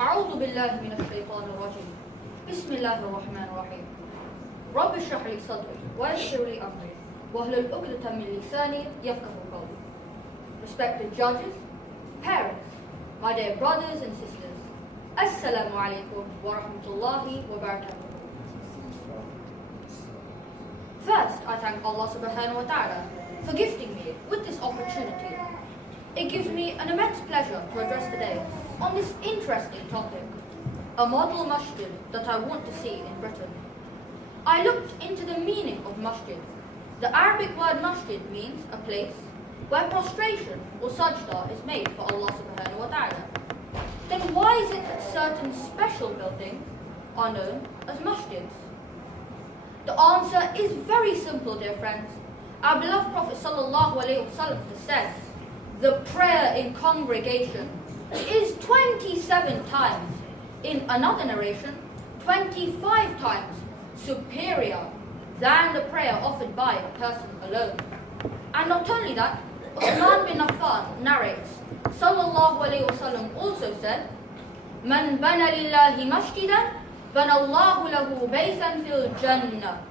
أعوذ بالله من الشيطان الرجيم بسم الله الرحمن الرحيم رب اشرح لي صدري ويسر لي أمري واحلل عقدة من لساني يفقهوا قولي. Respected judges, parents, my dear brothers and sisters, Assalamu alaikum wa rahmatullahi wa barakatuh. First, I thank Allah subhanahu wa ta'ala for gifting me with this opportunity. It gives me an immense pleasure to address today on this interesting topic, a model masjid that I want to see in Britain. I looked into the meaning of masjid. The Arabic word masjid means a place where prostration or sajda is made for Allah subhanahu wa ta'ala. Then why is it that certain special buildings are known as masjids? The answer is very simple, dear friends. Our beloved Prophet sallallahu alaihi wasallam has said, the prayer in congregation is 27 times, in another narration, 25 times superior than the prayer offered by a person alone. And not only that, Uthman bin Affan narrates, sallallahu alayhi wasallam also said, Man bana lillahi masjidan, bana Allahu lahu baytan fil jannah.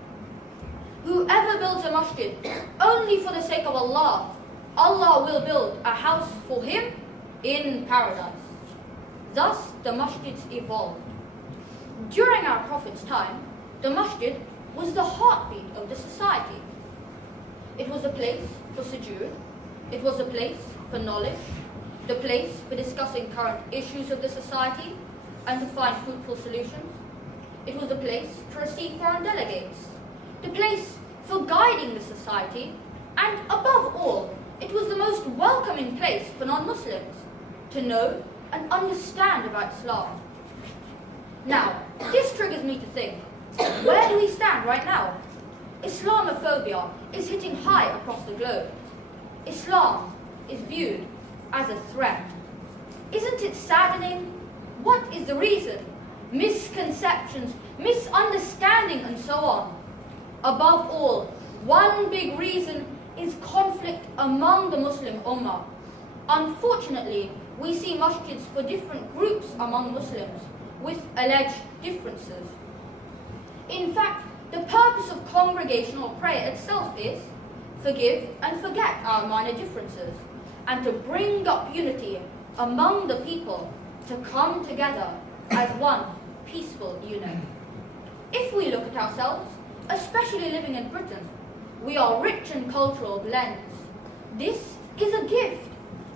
Whoever builds a masjid only for the sake of Allah, Allah will build a house for him in paradise. Thus, the masjids evolved. During our Prophet's time, the masjid was the heartbeat of the society. It was a place for sujood, it was a place for knowledge, the place for discussing current issues of the society and to find fruitful solutions. It was the place to receive foreign delegates, the place for guiding the society, and above all, it was the most welcoming place for non-Muslims to know and understand about Islam. Now, this triggers me to think, where do we stand right now? Islamophobia is hitting high across the globe. Islam is viewed as a threat. Isn't it saddening? What is the reason? Misconceptions, misunderstanding, and so on. Above all, one big reason is conflict among the Muslim Ummah. Unfortunately, we see masjids for different groups among Muslims with alleged differences. In fact, the purpose of congregational prayer itself is forgive and forget our minor differences and to bring up unity among the people to come together as one peaceful unit. If we look at ourselves, especially living in Britain, we are rich in cultural blends. This is a gift.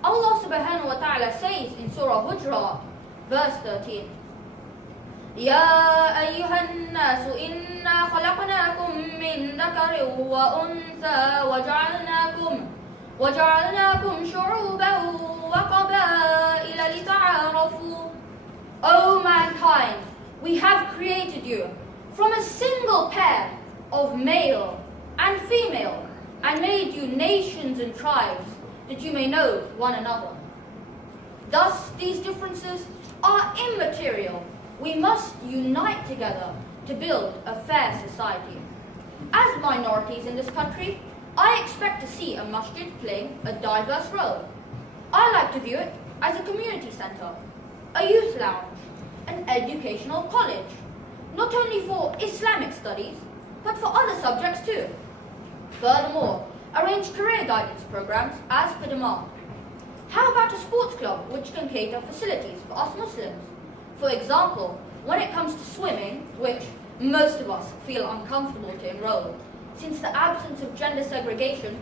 Allah subhanahu wa ta'ala says in Surah Hujurat, verse 13, يا أيها الناس إنا خلقناكم من ذكر وأنثى وجعلناكم شعوبا وقبائل لتعارفوا. O mankind, we have created you from a single pair of male and female and made you nations and tribes that you may know one another. Thus, these differences are immaterial. We must unite together to build a fair society. As minorities in this country, I expect to see a masjid playing a diverse role. I like to view it as a community centre, a youth lounge, an educational college, not only for Islamic studies, but for other subjects too. Furthermore, arrange career guidance programs as per demand. How about a sports club which can cater facilities for us Muslims? For example, when it comes to swimming, which most of us feel uncomfortable to enroll, since the absence of gender segregation,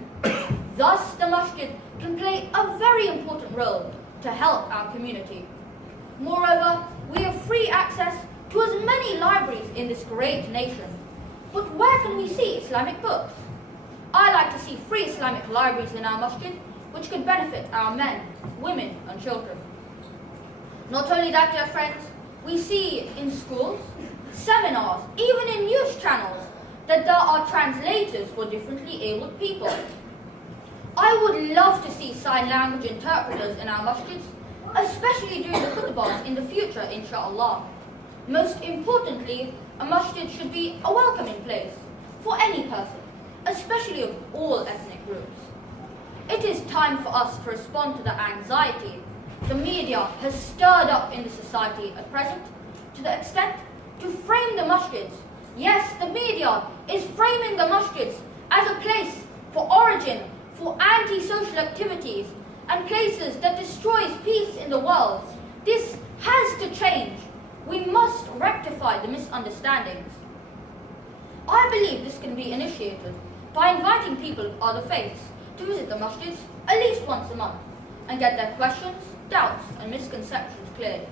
thus the masjid can play a very important role to help our community. Moreover, we have free access to as many libraries in this great nation. But where can we see Islamic books? I like to see free Islamic libraries in our masjid, which could benefit our men, women, and children. Not only that, dear friends, we see in schools, seminars, even in news channels, that there are translators for differently abled people. I would love to see sign language interpreters in our masjids, especially during the khutbahs in the future, inshallah. Most importantly, a masjid should be a welcoming place for any person, especially of all ethnic groups. It is time for us to respond to the anxiety the media has stirred up in the society at present to the extent to frame the masjids. Yes, the media is framing the masjids as a place for origin, for anti-social activities, and places that destroys peace in the world. This has to change. We must rectify the misunderstandings. I believe this can be initiated by inviting people of other faiths to visit the masjids at least once a month and get their questions, doubts, and misconceptions cleared.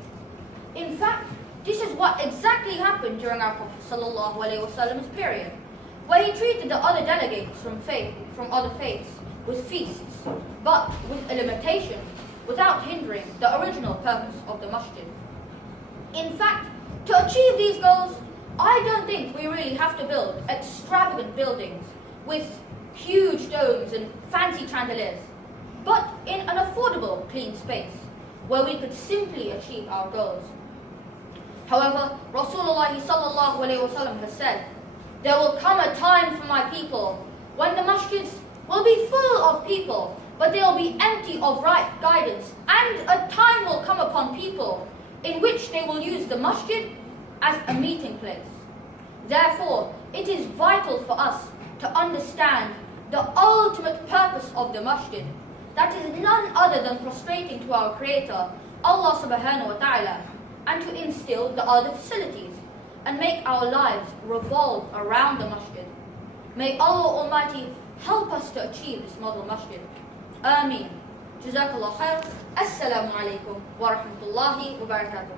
In fact, this is what exactly happened during our Prophet ﷺ's period, where he treated the other delegates from other faiths with feasts, but with a limitation, without hindering the original purpose of the masjid. In fact, to achieve these goals, I don't think we really have to build extravagant buildings with huge domes and fancy chandeliers, but in an affordable, clean space where we could simply achieve our goals. However, Rasulullah ﷺ has said, "There will come a time for my people when the masjids will be full of people, but they will be empty of right guidance, and a time will come upon people in which they will use the masjid as a meeting place." Therefore, it is vital for us to understand the ultimate purpose of the masjid, that is none other than prostrating to our Creator, Allah subhanahu wa ta'ala, and to instill the other facilities and make our lives revolve around the masjid. May Allah Almighty help us to achieve this model masjid. Ameen. Jazakallah khair. Assalamu alaikum wa rahmatullahi wa barakatuh.